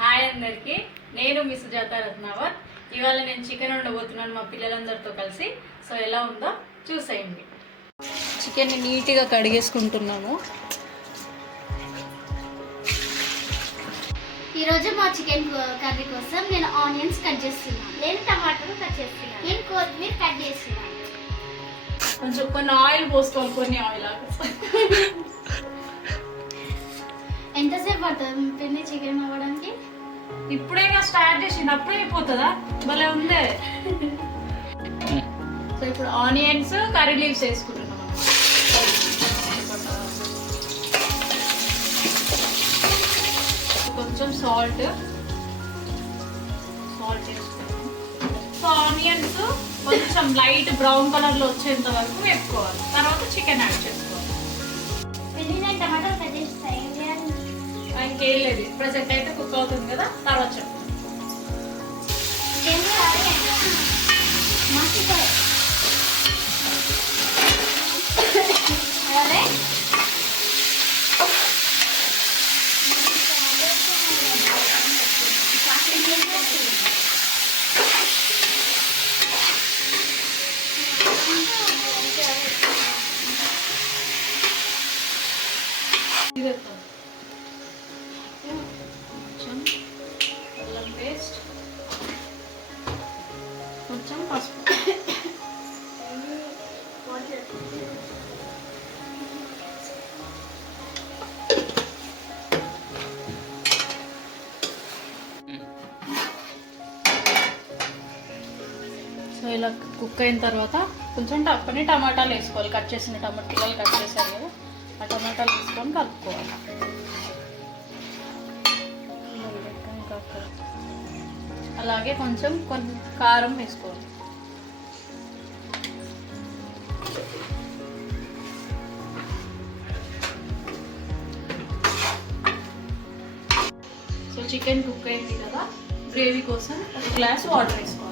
Hi అందరికి, నేను మీ సుజాత రత్నావత్. ఇవాళ నేను చికెన్ వండబోతున్నాను మా పిల్లలందరితో కలిసి. సో ఎలా ఉందో చూసేయండి. చికెన్ని నీట్గా కడిగేసుకుంటున్నాము. ఈరోజు మా చికెన్ కర్రీ కోసం నేను ఆనియన్స్ కట్ చేస్తున్నాను, నేను టమాటాలు కట్ చేస్తున్నాను, నేను కొత్తిమీర కట్ చేస్తున్నాను. కొంచెం కొన్ని ఆయిల్ పోసుకోవాలి, కొన్ని ఆయిల్ ఎంతసేపు పడుతుంది పిండి చికెన్ అవ్వడానికి? ఇప్పుడే స్టార్ట్ చేసింది, అప్పుడే అయిపోతుందా? భలే ఉంది. సో ఇప్పుడు ఆనియన్స్, కర్రీ లీవ్స్ వేసుకుంటున్నాం. కొంచెం సాల్ట్ వేసుకున్నాం. సో ఆనియన్స్ కొంచెం లైట్ బ్రౌన్ కలర్లో వచ్చేంత వరకు వేసుకోవాలి. తర్వాత చికెన్ యాడ్ చేసుకోవాలి. నేను టమాటాలు కట్ చేస్తాను. ఇంకేం లేదు, ప్రెసెంట్ అయితే కుక్ అవుతుంది కదా, తర్వాత చెప్పు. కొంచెం అల్లం పేస్ట్, కొంచెం పసుపు. సో ఇలా కుక్ అయిన తర్వాత కొంచెం కొన్ని టమాటాలు వేసుకోవాలి. కట్ చేసిన పిల్లలు కట్ చేశారు కదా, ఆ టమాటాలు వేసుకొని కలుపుకోవాలి. అలాగే కొంచెం కారం వేసుకోవాలి. సో చికెన్ కుక్ అయింది కదా, గ్రేవీ కోసం ఒక గ్లాస్ వాటర్ వేసుకోవాలి.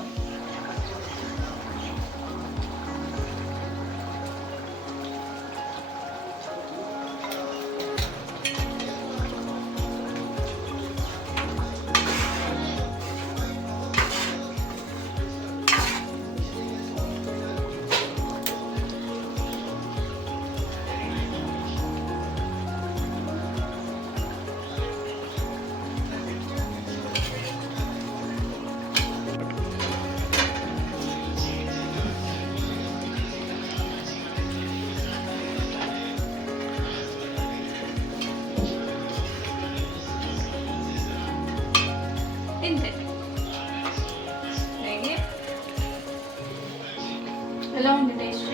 ఎలా ఉంది టేస్ట్?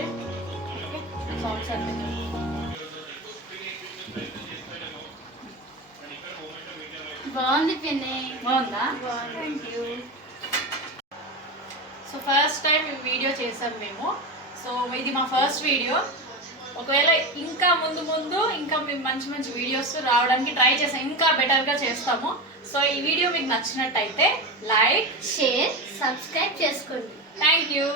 సాల్ట్ బాగుంది పిన్ని. బాగుందా? Thank you. So first time video చేసాం మేము. సో ఇది మా ఫస్ట్ వీడియో. ఒకవేళ ఇంకా ముందు ఇంకా మేము మంచి వీడియోస్ రావడానికి ట్రై చేసాం, ఇంకా బెటర్గా చేస్తాము. సో ఈ వీడియో మీకు నచ్చినట్టయితే లైక్, షేర్, సబ్స్క్రైబ్ చేసుకోండి. Thank you.